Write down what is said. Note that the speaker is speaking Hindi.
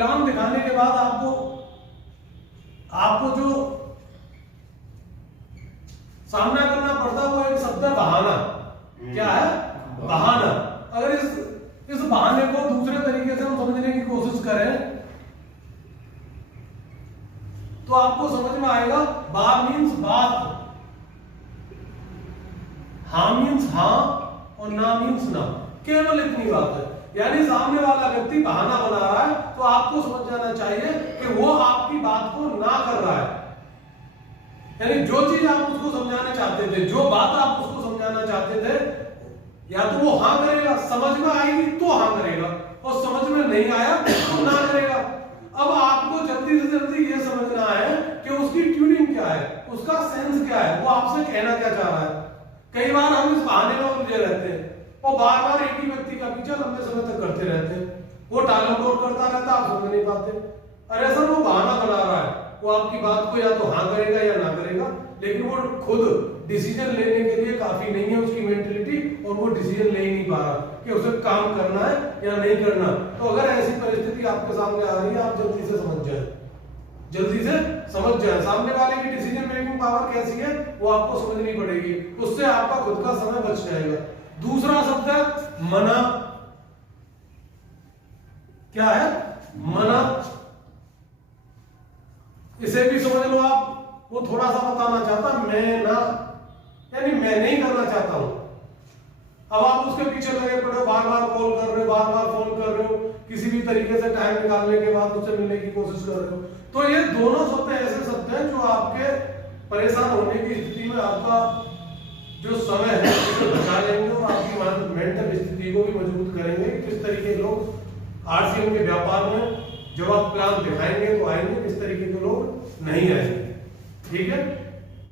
प्लान दिखाने के बाद आपको जो सामना करना पड़ता है वो एक शब्द है बहाना। क्या है? बहाना। अगर इस बहाने को दूसरे तरीके से हम समझने की कोशिश करें तो आपको समझ में आएगा। बा मीन्स बात, हा मीन्स हाँ और ना मीन्स ना। केवल इतनी बात है। यानी सामने वाला व्यक्ति बहाना बना रहा है तो आपको समझ जाना चाहिए कि वो आपकी बात को ना कर रहा है। यानी जो चीज आप उसको समझाना चाहते थे, जो बात आप उसको समझाना चाहते थे, या तो वो हाँ करेगा, समझ में आएगी तो हाँ करेगा, और समझ में नहीं आया तो ना करेगा। अब आपको जल्दी से जल्दी ये समझना है कि उसकी ट्यूनिंग क्या है, उसका सेंस क्या है, वो आपसे कहना क्या चाह रहा है। कई बार हम इस बहाने में उलझे रहते हैं और बार बार एक ही व्यक्ति का पीछा लंबे समय तक करते रहते हैं। वो टालमटोल करता रहता, आप समझ नहीं पाते। अरे सर वो बहाना बना रहा है, वो आपकी बात को या तो हाँ करेगा या ना करेगा, लेकिन वो खुद डिसीजन लेने के लिए काफी नहीं है उसकी मेंटलिटी, और वो डिसीजन ले ही नहीं पा रहा कि उसे काम करना है या नहीं करना। तो अगर ऐसी परिस्थिति आपके सामने आ रही है, आप जल्दी से समझ जाए, जल्दी से समझ जाए सामने वाले की डिसीजन मेकिंग पावर कैसी है, वो आपको समझनी पड़ेगी। उससे आपका खुद का समय बच जाएगा। दूसरा शब्द है मना। क्या है? मना। इसे भी समझ लो आप। वो थोड़ा सा बताना चाहता मैं ना, यानी मैं नहीं करना चाहता हूं। अब आप उसके पीछे लगे पड़े हो, बार बार कॉल कर रहे हो, बार बार फोन कर रहे हो, किसी भी तरीके से टाइम निकालने के बाद उससे मिलने की कोशिश कर रहे हो। तो ये दोनों शब्द ऐसे शब्द हैं जो आपके परेशान होने की स्थिति में आपका जो समय है उसे बचा लेंगे और आपकी मेंटल स्थिति को भी मजबूत करेंगे। किस तरीके के लोग आरसीएम के व्यापार में जब आप प्लान दिखाएंगे तो आएंगे, किस तरीके के लोग नहीं आएंगे। ठीक है।